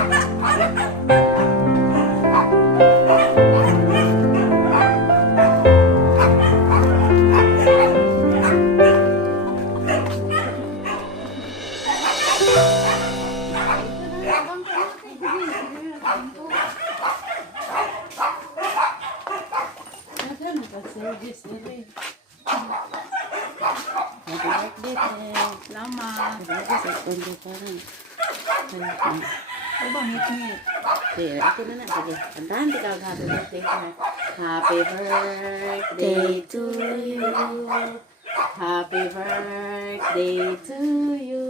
Salamat. Ano bang hit-hit? Sige, ako na na. Sige, kantahan di ka happy birthday. Happy birthday to you. Happy birthday to you.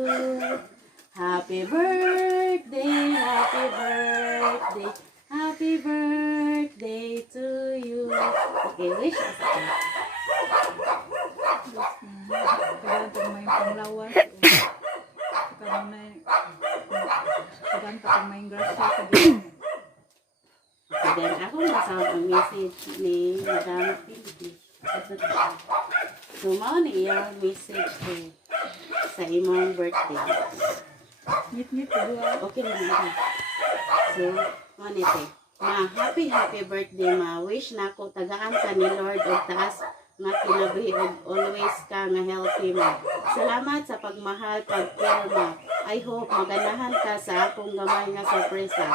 Happy birthday, happy birthday. Happy birthday to you. Okay, wish us. Kailangan ko may panglawas. Kailangan ko may grasya. Then ako masama ang message ni Madam Pinky. So, mao ni iyang message ko sa imong birthday. Ngit-ngit ko doon. Okay lang ito. So, mao ni te. Ma, happy birthday ma. Wish na ko tagaan ka ni Lord og taas nga kinabuhi og always ka nga healthy ma. Salamat sa pagmahal, pag-care ma. I hope maganahan ka sa akong gamay nga surprisa.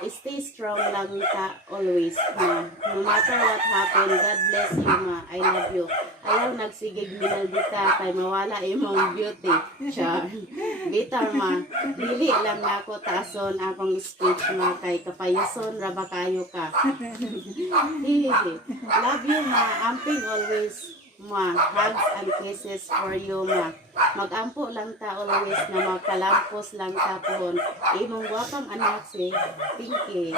Stay strong lang ka always ma. No matter what happen, God bless you ma. I love you. Ayaw nagsigig minaldita kay mawala imong beauty. Char. Bitaw ma. Dili lang nako taason akong speech ma kay kapayason ra ba kayo ka. Hehe. Love you ma. Amping always ma. Hugs and kisses for you ma. Mag-ampo lang ta always na makalampos lang ta puhon. Imong gwapang anak si Pinky.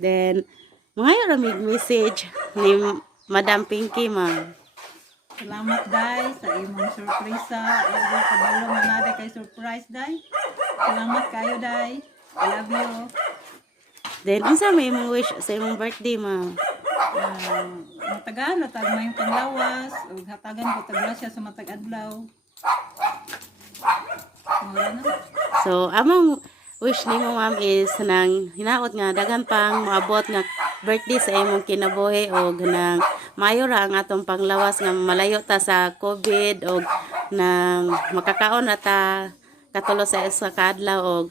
Then, mga ramig message ni Madam Pinky ma. Salamat day sa imong surprisa. Ego kabalo nga na kay surprise day. Salamat kayo day. I love you. Then, unsa may imong wish sa imong birthday ma? Matagaan na tag may panglawas ug hatagan ko tag grasya sa matag adlaw. Mawala na. So, among wish nimo ma'am is nang hinaot nga dagan pang maabot nga birthday sa imong kinabuhi og nang maayo ra ang atong panglawas nga malayo ta sa COVID og nang makakaon na ta katulo sa kadlaw og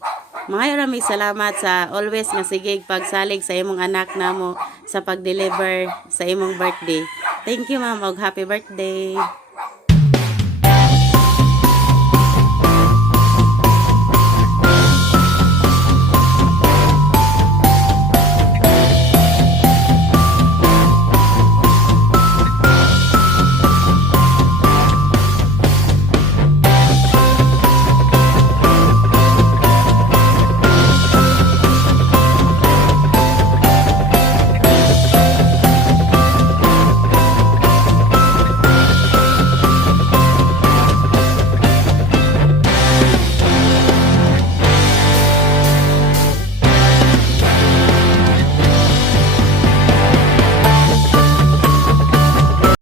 maayo ra mi salamat sa always nga sigig pagsalig sa imong anak namo sa pag-deliver sa imong birthday. Thank you ma'am og happy birthday.